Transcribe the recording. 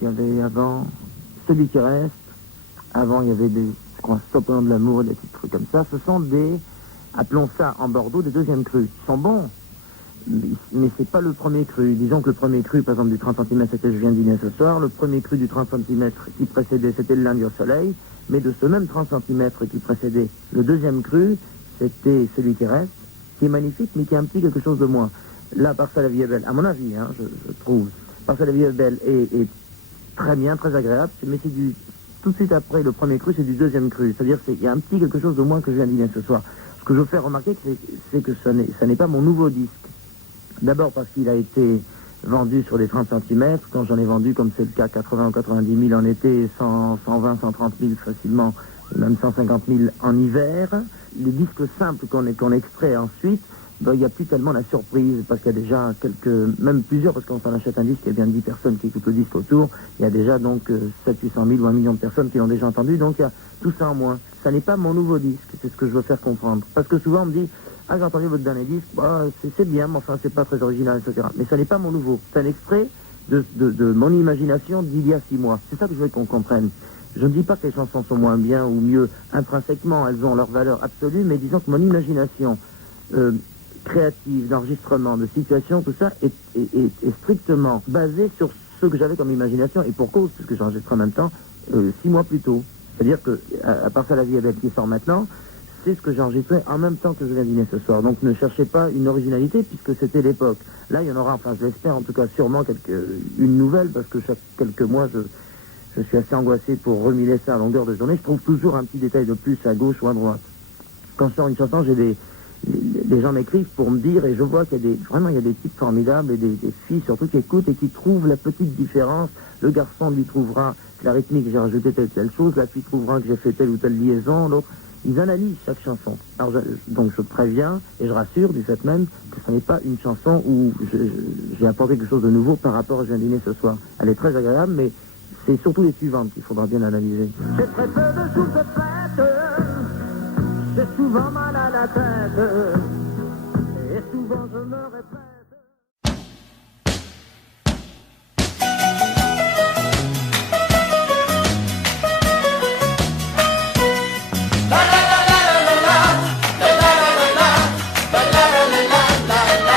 il y avait avant Celui qui reste. Avant, il y avait des, je crois, Stop au nom de l'amour, des petits trucs comme ça. Ce sont des, appelons ça en Bordeaux, des deuxièmes crus. Ils sont bons, mais c'est pas le premier cru. Disons que le premier cru, par exemple, du 30 cm, c'était Je viens dîner ce soir. Le premier cru du 30 cm qui précédait, c'était Le lundi au soleil. Mais de ce même 30 cm qui précédait le deuxième cru, c'était Celui qui reste, qui est magnifique, mais qui a un petit quelque chose de moins. Là, Par ça la vie est belle, à mon avis, hein, je trouve. Par ça la vie est belle est très bien, très agréable, mais c'est du... Tout de suite après le premier cru, c'est du deuxième cru. C'est-à-dire qu'il y a un petit quelque chose de moins que je viens de dîner ce soir. Ce que je veux faire remarquer, c'est que ça n'est pas mon nouveau disque. D'abord parce qu'il a été vendu sur les 30 cm. Quand j'en ai vendu, comme c'est le cas, 80 ou 90 000 en été, 100, 120, 130 000 facilement, même 150 000 en hiver. Les disques simples qu'on extrait ensuite, ben, il n'y a plus tellement la surprise, parce qu'il y a déjà même plusieurs, parce qu'on s'en achète un disque, il y a bien 10 personnes qui écoutent le disque autour, il y a déjà donc 700 000 ou 1 million de personnes qui l'ont déjà entendu, donc il y a tout ça en moins. Ça n'est pas mon nouveau disque, c'est ce que je veux faire comprendre. Parce que souvent on me dit, ah j'ai entendu votre dernier disque, bah, c'est bien, mais enfin c'est pas très original, etc. Mais ça n'est pas mon nouveau, c'est un extrait de mon imagination d'il y a 6 mois. C'est ça que je veux qu'on comprenne. Je ne dis pas que les chansons sont moins bien ou mieux intrinsèquement, elles ont leur valeur absolue, mais disons que mon imagination créative, d'enregistrement, de situation, tout ça est strictement basée sur ce que j'avais comme imagination, et pour cause, puisque j'enregistre en même temps, 6 mois plus tôt. C'est-à-dire que, à part ça, La vie est belle qui sort maintenant, c'est ce que j'ai enregistré en même temps que je viens dîner ce soir. Donc ne cherchez pas une originalité, puisque c'était l'époque. Là, il y en aura, enfin je l'espère, en tout cas sûrement une nouvelle, parce que chaque quelques mois, je suis assez angoissé pour remiler ça à longueur de journée. Je trouve toujours un petit détail de plus à gauche ou à droite. Quand je sors une chanson, les gens m'écrivent pour me dire, et je vois qu'il y a des types formidables, et des filles surtout qui écoutent et qui trouvent la petite différence. Le garçon lui trouvera que la rythmique, j'ai rajouté telle chose, la fille trouvera que j'ai fait telle ou telle liaison, l'autre. Ils analysent chaque chanson. Alors donc je préviens et je rassure du fait même que ce n'est pas une chanson où j'ai apporté quelque chose de nouveau par rapport à Je viens dîner ce soir. Elle est très agréable, mais c'est surtout les suivantes qu'il faudra bien analyser. J'ai très peu de jours de fête, j'ai souvent mal à la tête.